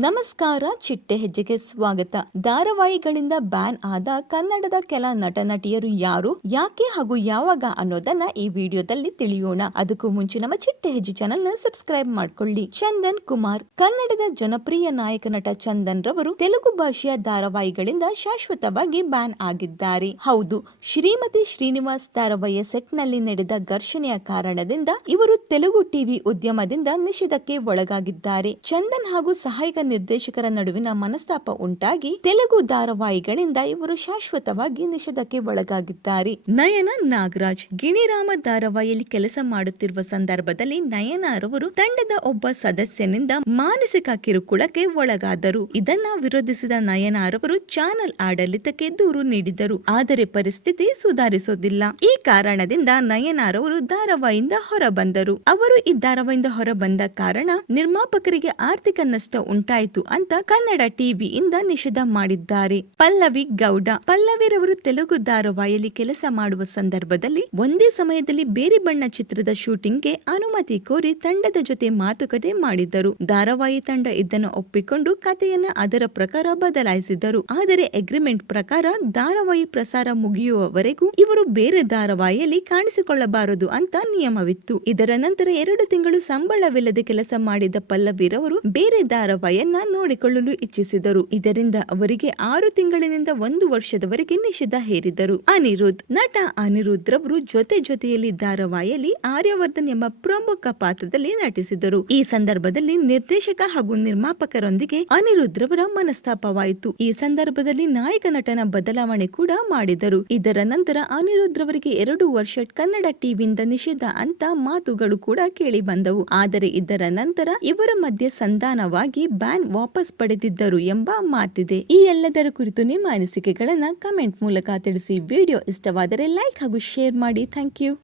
ನಮಸ್ಕಾರ. ಚಿಟ್ಟೆ ಹೆಜ್ಜೆಗೆ ಸ್ವಾಗತ. ಧಾರಾವಾಹಿಗಳಿಂದ ಬ್ಯಾನ್ ಆದ ಕನ್ನಡದ ಕೆಲ ನಟ ನಟಿಯರು ಯಾರು, ಯಾಕೆ ಹಾಗೂ ಯಾವಾಗ ಅನ್ನೋದನ್ನ ಈ ವಿಡಿಯೋದಲ್ಲಿ ತಿಳಿಯೋಣ. ಅದಕ್ಕೂ ಮುಂಚೆ ನಮ್ಮ ಚಿಟ್ಟೆ ಹೆಜ್ಜೆ ಚಾನೆಲ್ ನ ಸಬ್ಸ್ಕ್ರೈಬ್ ಮಾಡ್ಕೊಳ್ಳಿ. ಚಂದನ್ ಕುಮಾರ್. ಕನ್ನಡದ ಜನಪ್ರಿಯ ನಾಯಕ ನಟ ಚಂದನ್ ರವರು ತೆಲುಗು ಭಾಷೆಯ ಧಾರಾವಾಹಿಗಳಿಂದ ಶಾಶ್ವತವಾಗಿ ಬ್ಯಾನ್ ಆಗಿದ್ದಾರೆ. ಹೌದು, ಶ್ರೀಮತಿ ಶ್ರೀನಿವಾಸ್ ಧಾರಾವಾಹಿಯ ಸೆಟ್ ನಲ್ಲಿ ನಡೆದ ಘರ್ಷಣೆಯ ಕಾರಣದಿಂದ ಇವರು ತೆಲುಗು ಟಿವಿ ಉದ್ಯಮದಿಂದ ನಿಷೇಧಕ್ಕೆ ಒಳಗಾಗಿದ್ದಾರೆ. ಚಂದನ್ ಹಾಗೂ ಸಹಾಯಕ ನಿರ್ದೇಶಕರ ನಡುವಿನ ಮನಸ್ತಾಪ ಉಂಟಾಗಿ ತೆಲುಗು ಧಾರಾವಾಹಿಗಳಿಂದ ಇವರು ಶಾಶ್ವತವಾಗಿ ನಿಷೇಧಕ್ಕೆ ಒಳಗಾಗಿದ್ದಾರೆ. ನಯನ ನಾಗರಾಜ್. ಗಿಣಿರಾಮ ಧಾರಾವಾಹಿಯಲ್ಲಿ ಕೆಲಸ ಮಾಡುತ್ತಿರುವ ಸಂದರ್ಭದಲ್ಲಿ ನಯನರವರು ತಂಡದ ಒಬ್ಬ ಸದಸ್ಯನಿಂದ ಮಾನಸಿಕ ಕಿರುಕುಳಕ್ಕೆ ಒಳಗಾದರು. ಇದನ್ನ ವಿರೋಧಿಸಿದ ನಯನರವರು ಚಾನೆಲ್ ಆಡಳಿತಕ್ಕೆ ದೂರು ನೀಡಿದರು. ಆದರೆ ಪರಿಸ್ಥಿತಿ ಸುಧಾರಿಸೋದಿಲ್ಲ. ಈ ಕಾರಣದಿಂದ ನಯನರವರು ಧಾರಾವಾಹಿಯಿಂದ ಹೊರಬಂದರು. ಅವರು ಈ ಧಾರಾವಾಹಿಯಿಂದ ಹೊರಬಂದ ಕಾರಣ ನಿರ್ಮಾಪಕರಿಗೆ ಆರ್ಥಿಕ ನಷ್ಟ ಉಂಟಾಯಿತು ಅಂತ ಕನ್ನಡ ಟಿವಿಯಿಂದ ನಿಷೇಧ ಮಾಡಿದ್ದಾರೆ. ಪಲ್ಲವಿ ಗೌಡ. ಪಲ್ಲವಿರವರು ತೆಲುಗು ಧಾರಾವಾಹಿಯಲ್ಲಿ ಕೆಲಸ ಮಾಡುವ ಸಂದರ್ಭದಲ್ಲಿ ಒಂದೇ ಸಮಯದಲ್ಲಿ ಬೇರೆ ಬಣ್ಣ ಚಿತ್ರದ ಶೂಟಿಂಗ್ಗೆ ಅನುಮತಿ ಕೋರಿ ತಂಡದ ಜೊತೆ ಮಾತುಕತೆ ಮಾಡಿದ್ದರು. ಧಾರಾವಾಹಿ ತಂಡ ಇದನ್ನು ಒಪ್ಪಿಕೊಂಡು ಕಥೆಯನ್ನ ಅದರ ಪ್ರಕಾರ ಬದಲಾಯಿಸಿದರು. ಆದರೆ ಅಗ್ರಿಮೆಂಟ್ ಪ್ರಕಾರ ಧಾರಾವಾಹಿ ಪ್ರಸಾರ ಮುಗಿಯುವವರೆಗೂ ಇವರು ಬೇರೆ ಧಾರಾವಾಹಿಯಲ್ಲಿ ಕಾಣಿಸಿಕೊಳ್ಳಬಾರದು ಅಂತ ನಿಯಮವಿತ್ತು. ಇದರ ನಂತರ 2 ತಿಂಗಳು ಸಂಬಳವಿಲ್ಲದೆ ಕೆಲಸ ಮಾಡಿದ ಪಲ್ಲವಿರವರು ಬೇರೆ ಧಾರಾವಾಹಿಯನ್ನ ನೋಡಿಕೊಳ್ಳಲು ಇಚ್ಛಿಸಿದರು. ಇದರಿಂದ ಅವರಿಗೆ 6 ತಿಂಗಳಿನಿಂದ 1 ವರ್ಷದವರೆಗೆ ನಿಷೇಧ ಹೇರಿದರು. ಅನಿರುದ್ಧ್. ನಟ ಅನಿರುದ್ಧ್ ರವರು ಜೊತೆಯಲ್ಲಿ ಧಾರಾವಾಹಿಯಲ್ಲಿ ಆರ್ಯವರ್ಧನ್ ಎಂಬ ಪ್ರಮುಖ ಪಾತ್ರದಲ್ಲಿ ನಟಿಸಿದರು. ಈ ಸಂದರ್ಭದಲ್ಲಿ ನಿರ್ದೇಶಕ ಹಾಗೂ ನಿರ್ಮಾಪಕರೊಂದಿಗೆ ಅನಿರುದ್ಧ್ ರವರ ಮನಸ್ತಾಪವಾಯಿತು. ಈ ಸಂದರ್ಭದಲ್ಲಿ ನಾಯಕ ನಟನ ಬದಲಾವಣೆ ಕೂಡ ಮಾಡಿದರು. ಇದರ ನಂತರ ಅನಿರುದ್ಧ್ ರವರಿಗೆ 2 ವರ್ಷ ಕನ್ನಡ ಟಿವಿಯಿಂದ ನಿಷೇಧ ಅಂತ ಮಾತುಗಳು ಕೂಡ ಕೇಳಿ ಬಂದವು. ಆದರೆ ಇದರ ನಂತರ ಇವರ ಮಧ್ಯೆ ಸಂಧಾನವಾಗಿ ಬ್ಯಾನ್ ವಾಪಸ್ ಪಡೆದಿದ್ದರು ಎಂಬ ಮಾತಿದೆ. ಈ ಎಲ್ಲದರ ಕುರಿತು ನಿಮ್ಮ ಅನಿಸಿಕೆಗಳನ್ನ ಕಮೆಂಟ್ ಮೂಲಕ ತಿಳಿಸಿ. ವಿಡಿಯೋ ಇಷ್ಟವಾದರೆ ಲೈಕ್ ಹಾಗೂ ಶೇರ್ ಮಾಡಿ. Thank you.